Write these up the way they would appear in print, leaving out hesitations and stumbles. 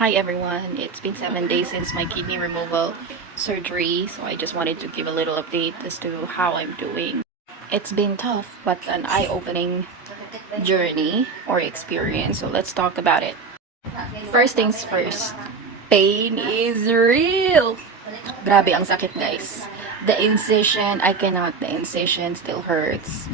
Hi everyone, it's been 7 days since my kidney removal surgery, so I just wanted to give a little update as to how I'm doing. It's been tough, but an eye-opening journey or experience, so let's talk about it. First things first, pain is real! Grabe ang sakit guys. The incision, the incision still hurts.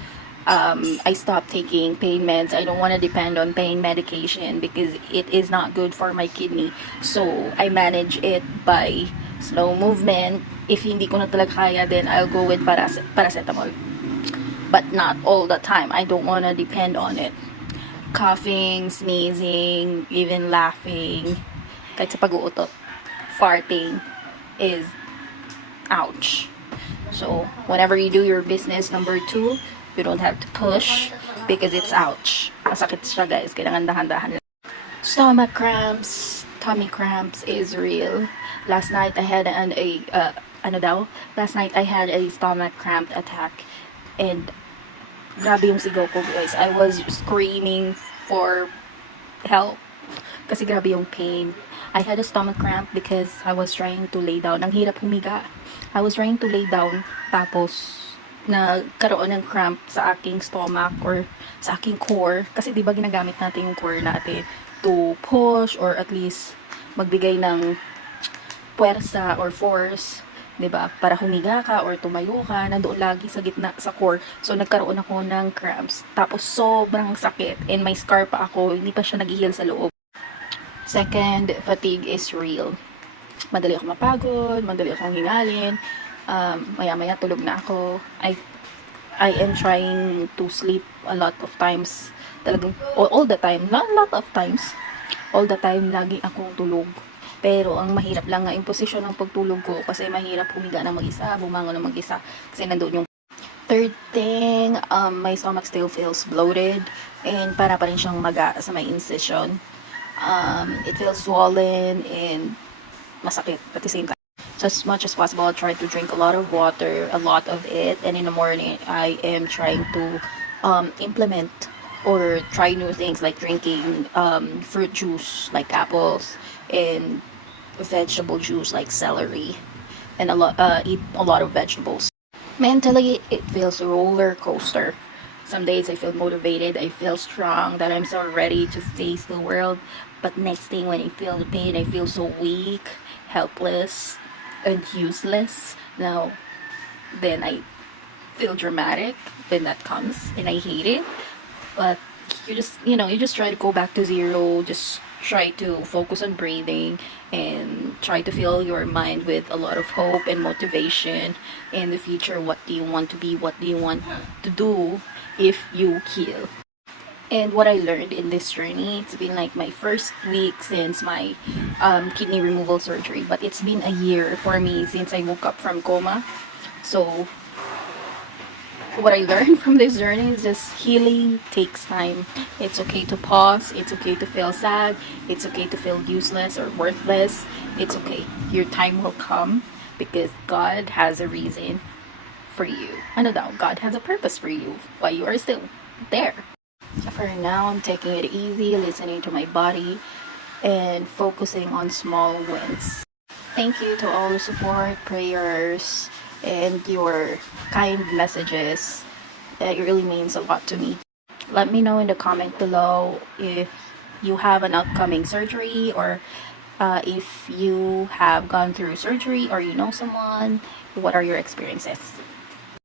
I stopped taking pain meds. I don't want to depend on pain medication because it is not good for my kidney. So, I manage it by slow movement. If hindi ko na talaga kaya, then I'll go with paracetamol. But not all the time. I don't want to depend on it. Coughing, sneezing, even laughing, kahit sa pag-uutot, farting is ouch. So, whenever you do your business number 2, you don't have to push because it's ouch. Masakit siya guys, kailangan dahan-dahan lang. Stomach cramps, tummy cramps is real. Last night I had Last night I had a stomach cramp attack and grabe yung sigaw ko guys. I was screaming for help kasi grabe yung pain. I had a stomach cramp because I was trying to lay down. Ang hirap humiga. I was trying to lay down tapos nagkaroon ng cramp sa aking stomach or sa aking core kasi di ba ginagamit natin yung core natin to push or at least magbigay ng puwersa or force, di ba, para humiga ka or tumayo ka, nandoon lagi sa gitna sa core. So nagkaroon ako ng cramps tapos sobrang sakit and may scar pa ako, hindi pa siya nag-heal sa loob. Second, fatigue is real. Madali ako mapagod, madali akong hingalin, maya-maya tulog na ako. I am trying to sleep a lot of times. Talagang, all the time. Not a lot of times. All the time, lagi akong tulog. Pero, ang mahirap lang nga yung posisyon ng pagtulog ko kasi mahirap humiga ng mag-isa, bumangon ng mag-isa. Kasi nandun yung third thing, my stomach still feels bloated and para pa rin siyang maga sa may incision. It feels swollen and masakit at the same time. So as much as possible, I'll try to drink a lot of water, a lot of it, and in the morning, I am trying to implement or try new things like drinking fruit juice like apples and vegetable juice like celery and eat a lot of vegetables. Mentally, it feels a roller coaster. Some days I feel motivated, I feel strong, that I'm so ready to face the world. But next thing when I feel the pain, I feel so weak, helpless, and useless. Now, then I feel dramatic when that comes, and I hate it. But you just try to go back to zero, just try to focus on breathing and try to fill your mind with a lot of hope and motivation in the future. What do you want to be? What do you want to do if you heal? And what I learned in this journey, it's been like my first week since my kidney removal surgery, but it's been a year for me since I woke up from coma. So what I learned from this journey is just healing takes time. It's okay to pause. It's okay to feel sad. It's okay to feel useless or worthless. It's okay. Your time will come because God has a reason for you. Ano daw? God has a purpose for you. Why you are still there. For now, I'm taking it easy, listening to my body, and focusing on small wins. Thank you to all the support, prayers, and your kind messages. That really means a lot to me. Let me know in the comment below if you have an upcoming surgery or if you have gone through surgery or you know someone. What are your experiences?